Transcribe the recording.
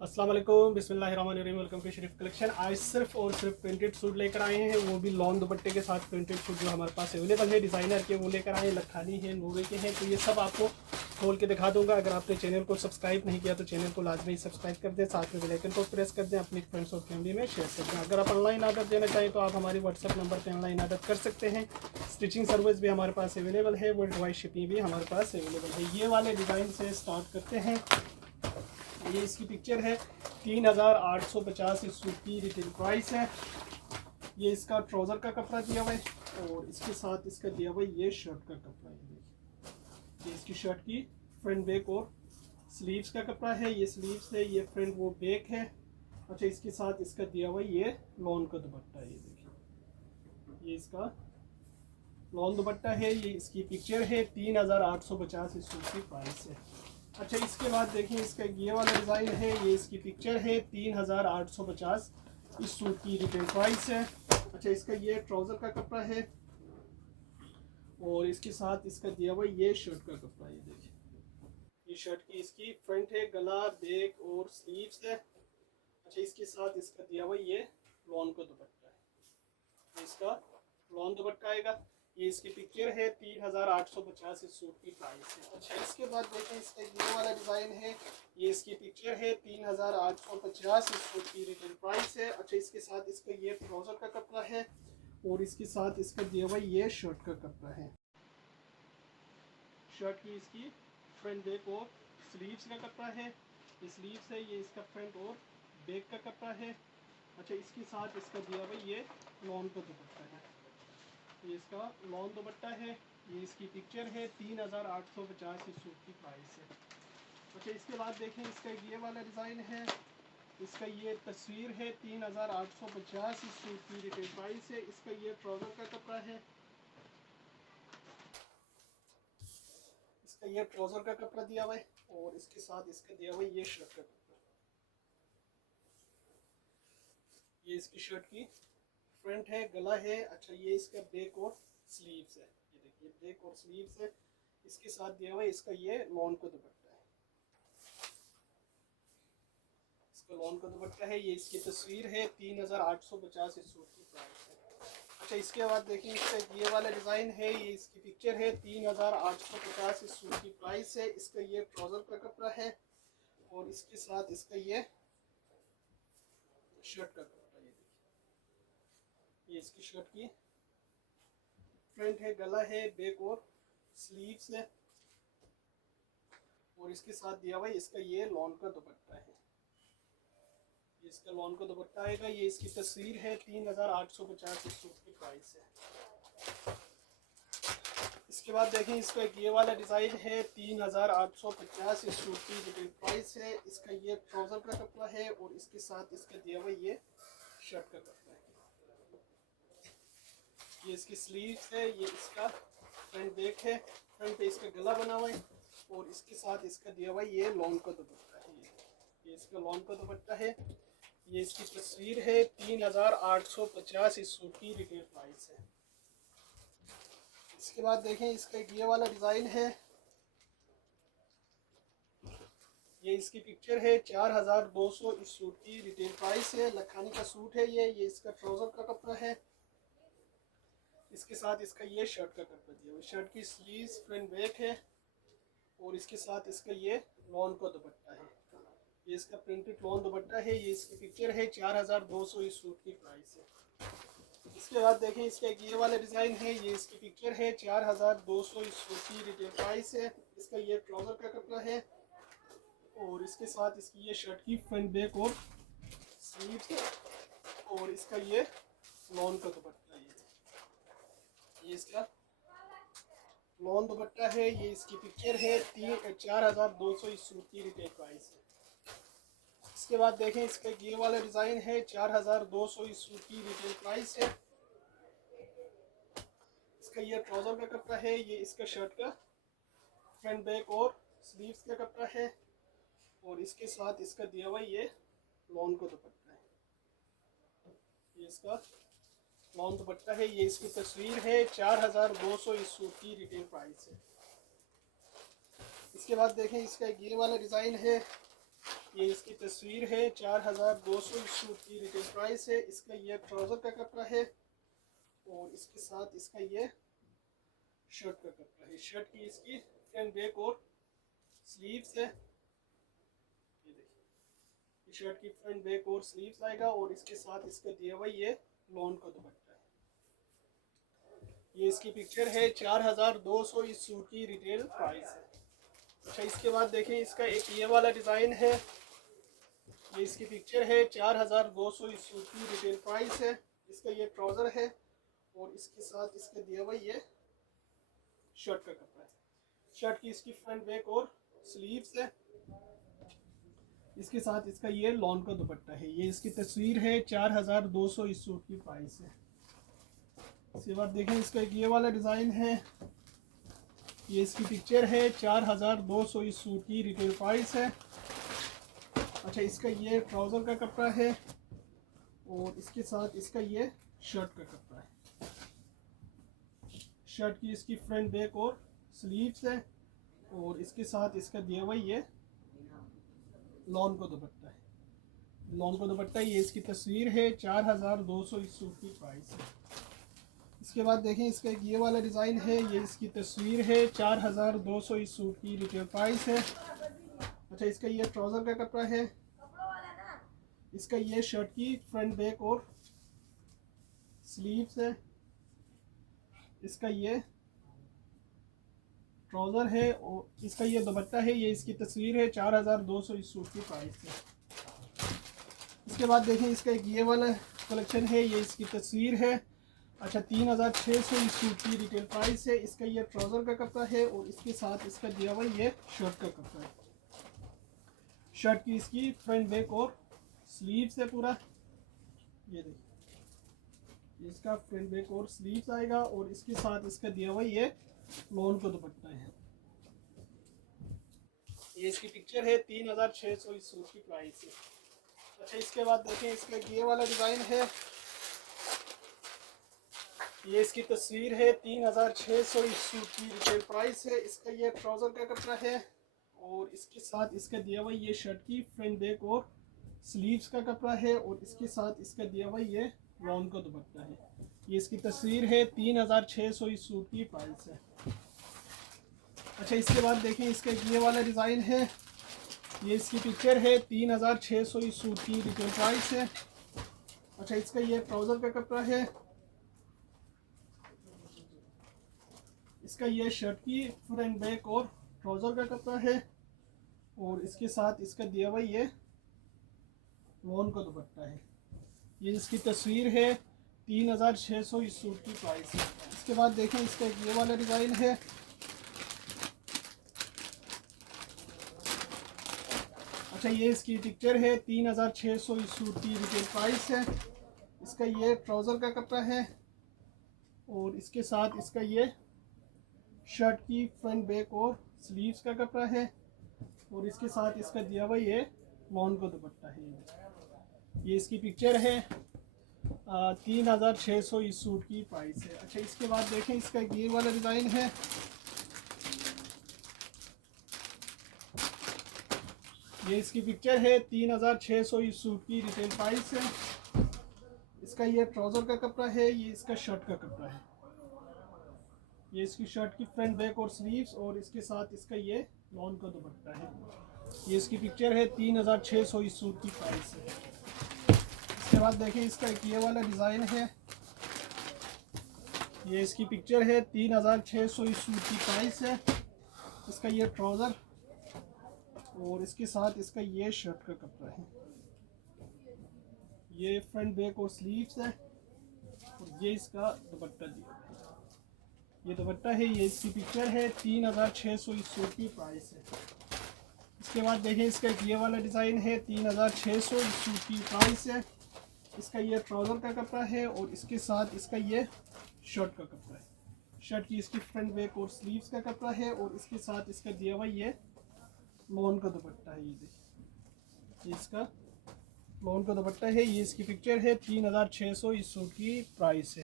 अस्सलाम वालेकुम, बिस्मिल्लाहिर्रहमानिर्रहीम। Welcome to Sharif collection. आज सिर्फ और सिर्फ प्रिंटेड सूट लेकर आए हैं, वो भी लॉन दुपट्टे के साथ। प्रिंटेड सूट जो हमारे पास अवेलेबल है डिज़ाइनर के, वो लेकर आए हैं। लखानी है, नूरे के हैं, तो ये सब आपको खोल के दिखा दूंगा। अगर आपने चैनल को सब्सक्राइब नहीं किया तो चैनल को लाजमी सब्सक्राइब कर दें, साथ में बेल आइकन को प्रेस कर दें, अपनी फ्रेंड्स और फैमिली में शेयर कर दें। अगर आप ऑनलाइन ऑर्डर देना चाहें तो आप हमारी व्हाट्सअप नंबर पर ऑनलाइन ऑर्डर कर सकते हैं। स्टिचिंग सर्विस भी हमारे पास अवेलेबल है, वर्ल्ड वाइड शिपिंग भी हमारे पास अवेलेबल है। ये वाले डिज़ाइन से स्टार्ट करते हैं। ये इसकी पिक्चर है, 3850 इस सूट की रिटेल प्राइस है। ये इसका ट्राउज़र का कपड़ा दिया हुआ है और इसके साथ इसका दिया हुआ है ये शर्ट का कपड़ा है। देखिए, ये इसकी शर्ट की फ्रंट बैक और स्लीव्स का कपड़ा है। ये स्लीव्स है, ये फ्रंट वो बैक है। अच्छा, इसके साथ इसका दिया हुआ है ये लॉन का दुपट्टा है। ये देखिए, ये इसका लॉन दुपट्टा है। ये इसकी पिक्चर है, 3850 इस सूट की प्राइस है। अच्छा, इसके बाद देखिए इसका ये वाला डिज़ाइन है। ये इसकी पिक्चर है, 3850 इस सूट की रिटेल प्राइस है। अच्छा, इसका ये ट्राउज़र का कपड़ा है और इसके साथ इसका दिया हुआ ये शर्ट का कपड़ा है। ये देखिए, ये शर्ट की इसकी फ्रंट है, गला, बैक और स्लीव्स है। अच्छा, इसके साथ इसका दिया हुआ ये लॉन का दुपट्टा है। इसका लॉन दुपट्टा आएगा। ये इसकी पिक्चर है, 3850 इस सूट की प्राइस है। अच्छा, इसके बाद देखें इसका ये वाला डिज़ाइन है। ये इसकी पिक्चर है, 3850 इस सूट की रिटेल प्राइस है। अच्छा, इसके साथ इसका ये ट्राउज़र का कपड़ा है और इसके साथ इसका दिया हुआ ये शर्ट का कपड़ा है। शर्ट की इसकी फ्रंट बैक और स्लीव्स का कपड़ा है। ये स्लीव्स है, ये इसका फ्रंट और बैक का कपड़ा है। अच्छा, इसके साथ इसका दिया हुआ ये लॉन का दुपट्टा है। ये इसका लॉन दुपट्टा है। ये इसकी पिक्चर है, 3850 इस सूट की प्राइस है। अच्छा, इसके बाद देखें इसका ये वाला डिज़ाइन है। इसका ये तस्वीर है, 3850 इस सूट की रिटेल प्राइस है। इसका ये ट्राउज़र का कपड़ा है। इसका ये ट्राउज़र का कपड़ा दिया हुआ है और इसके साथ इसका दिया हुआ है ये शर्ट का कपड़ा। ये इसकी शर्ट की फ्रंट है, गला है। अच्छा, ये इसका बैक और स्लीव्स है। ये देखिए, बैक और स्लीव्स है। इसके साथ दिया हुआ है इसका ये लॉन का दुपट्टा है। इसका लॉन का दुपट्टा है। ये इसकी तस्वीर है, 3850 इस सूट की प्राइस है। अच्छा, इसके बाद देखिए इसका ये वाला डिज़ाइन है। ये इसकी पिक्चर है, 3850 इस सूट की प्राइस है। इसका ये ट्राउज़र का कपड़ा है और इसके साथ इसका ये शर्ट का कपड़ा। ये देखिए, ये इसकी शर्ट की फ्रंट है, गला है, बैक और स्लीव्स है और इसके साथ दिया हुआ है इसका ये लॉन का दुपट्टा है। ये इसका लॉन का दुपट्टा आएगा। ये इसकी तस्वीर है, 3850 इस सूट की प्राइस है। इसके बाद देखें इसका ये वाला डिज़ाइन है, 3850 इस सूट की रिटेल प्राइस है। इसका ये ट्राउज़र का कपड़ा है और इसके साथ इसका दिया हुआ ये शर्ट का कपड़ा है। ये इसकी स्लीव्स है, ये इसका फ्रंट बैक है। फ्रंट पे इसका गला बना हुआ है और इसके साथ इसका दिया हुआ ये लॉन का दुपट्टा है। ये इसका लॉन का दुपट्टा है। ये इसकी तस्वीर है, 3850 इस सूट की रिटेल प्राइस है। इसके बाद देखें इसका ये वाला डिज़ाइन है। ये इसकी पिक्चर है, 4200 इस सूट की रिटेल प्राइस है। लखानी का सूट है ये इसका ट्राउज़र का कपड़ा है। इसके साथ इसका ये शर्ट का कपड़ा दिया हुआ। शर्ट की स्लीव्स फ्रंट बैक है और इसके साथ इसका ये लॉन का दुपट्टा है। ये इसका प्रिंटेड लॉन दुपट्टा है। ये इसकी पिक्चर है, 4200 इस सूट की प्राइस है। इसके बाद देखें इसका ये वाला डिज़ाइन है। ये इसकी पिक्चर है, 4200 इस सूट की रिटेल प्राइस है। इसका ये ट्राउज़र का कपड़ा है और इसके साथ इसकी ये शर्ट की फ्रंट बैक और स्लीव्स है और इसका ये लॉन का दुपट्टा है। ये इसका लॉन दुपट्टा है। ये इसकी पिक्चर है, 4200 इस सूट की रिटेल प्राइस है। इसके बाद देखें इसका ये वाला डिज़ाइन है, 4200 इस सूट की रिटेल प्राइस है। इसका ये ट्राउज़र का कपड़ा है। ये इसका शर्ट का फ्रंट बैक और स्लीव्स का कपड़ा है और इसके साथ इसका दिया हुआ ये लॉन का दुपट्टा है। ये इसका लॉन दुपट्टा है। ये इसकी तस्वीर है, 4200 इस सूट की रिटेल प्राइस है। इसके बाद देखें इसका ये वाला डिज़ाइन है। ये इसकी तस्वीर है 4200 इस सूट की रिटेल प्राइस है। इसका ये ट्राउज़र का कपड़ा है और इसके साथ इसका ये शर्ट का कपड़ा है। शर्ट की इसकी फ्रंट बैक और स्लीव्स है। ये देखिए शर्ट की फ्रंट बैक और स्लीव्स आएगा और इसके साथ इसका दिया हुआ ये लॉन का दुपट्टा है। ये इसकी पिक्चर है 4200 इस सूट की रिटेल प्राइस है। अच्छा इसके बाद देखें इसका एक ये वाला डिज़ाइन है। ये इसकी पिक्चर है 4200 इस सूट की रिटेल प्राइस है। इसका ये ट्राउज़र है और इसके साथ इसका दिया हुआ ये शर्ट का कपड़ा है। शर्ट की इसकी फ्रंट बैक और स्लीव्स है। इसके साथ इसका ये लॉन का दुपट्टा है। ये इसकी तस्वीर है 4200 इस सूट की प्राइस है। इसके बाद देखें इसका एक ये वाला डिज़ाइन है। ये इसकी पिक्चर है 4200 इस सूट की रिटेल प्राइस है। अच्छा इसका ये ट्राउज़र का कपड़ा है और इसके साथ इसका ये शर्ट का कपड़ा है। शर्ट की इसकी फ्रंट बैक और स्लीव्स है और इसके साथ इसका दिया हुआ ये लॉन का दुपट्टा है। लॉन का दुपट्टा ये इसकी तस्वीर है 4200 इस सूट की प्राइस है। इसके बाद देखें इसका एक ये वाला डिज़ाइन है। ये इसकी तस्वीर है 4200 इस सूट की रिटेल प्राइस है। अच्छा इसका ये ट्राउज़र का कपड़ा है। इसका ये शर्ट की फ्रंट बैक और स्लीव्स है। इसका ये ट्राउज़र है और इसका ये दुपट्टा है। ये इसकी तस्वीर है 4200 इस सूट की प्राइस है। इसके बाद देखें इसका एक ये वाला कलेक्शन है। ये इसकी तस्वीर है। अच्छा 3600 इस सूट की रिटेल प्राइस है। इसका ये ट्राउज़र का कपड़ा है और इसके साथ इसका दिया हुआ ये शर्ट का कपड़ा है। शर्ट की इसकी फ्रंट बैक और स्लीव्स है पूरा। ये देखिए इसका फ्रंट बैक और स्लीव्स आएगा और इसके साथ इसका दिया हुआ ये लॉन का दुपट्टा है। ये इसकी पिक्चर है 3600 इस सूट की प्राइस है। अच्छा इसके बाद देखें इसका ये वाला डिज़ाइन है। ये इसकी तस्वीर है 3600 इस सूट की रिटेल प्राइस है। इसका ये ट्राउज़र का कपड़ा है और इसके साथ इसका दिया हुआ ये शर्ट की फ्रंट बैक और स्लीव्स का कपड़ा है और इसके साथ इसका दिया हुआ ये लॉन का दुपट्टा है। ये इसकी तस्वीर है 3600 इस सूट की प्राइस है। अच्छा इसके बाद देखें इसका ये वाला डिज़ाइन है। ये इसकी पिक्चर है 3600 इस सूट की रिटेल प्राइस है। अच्छा इसका ये ट्राउज़र का कपड़ा है। इसका ये शर्ट की फ्रंट बैक और ट्राउज़र का कपड़ा है और इसके साथ इसका दिया हुआ ये लॉन का दुपट्टा है। ये इसकी तस्वीर है 3600 इस सूट की प्राइस है। इसके बाद देखें इसका ये वाला डिज़ाइन है। अच्छा ये इसकी पिक्चर है 3600 इस सूट की रिटेल प्राइस है। इसका ये ट्राउज़र का कपड़ा है और इसके साथ इसका ये शर्ट की फ्रंट बैक और स्लीव्स का कपड़ा है और इसके साथ इसका दिया हुआ ये लॉन का दुपट्टा है। ये इसकी पिक्चर है 3600 इस सूट की प्राइस है। अच्छा इसके बाद देखें इसका ये वाला डिज़ाइन है। ये इसकी पिक्चर है 3600 इस सूट की रिटेल प्राइस है। इसका ये ट्राउज़र का कपड़ा है। ये इसका शर्ट का कपड़ा है। ये इसकी शर्ट की फ्रंट बैक और स्लीव्स और इसके साथ इसका ये लॉन का दुपट्टा है। ये इसकी पिक्चर है 3600 इस सूट की प्राइस है। इसके बाद देखें इसका एक ये वाला डिज़ाइन है। ये इसकी पिक्चर है 3600 इस सूट की प्राइस है। इसका ये ट्राउज़र और इसके साथ इसका ये शर्ट का कपड़ा है। ये फ्रंट बैक और स्लीव्स है और ये इसका दुपट्टा दिया है। ये दुपट्टा है। ये इसकी पिक्चर है 3600 इस सूट की प्राइस है। इसके बाद देखें इसका ये वाला डिज़ाइन है 3600 इस सूट की प्राइस है। इसका ये ट्राउज़र का कपड़ा है और इसके साथ इसका ये शर्ट का कपड़ा है। शर्ट की इसकी फ्रंट बैक और स्लीव्स का कपड़ा है और इसके साथ इसका दिया हुआ ये लॉन का दुपट्टा है। ये देखिए इसका लॉन का दुपट्टा है। ये इसकी पिक्चर है 3600 इस सूट की प्राइस है।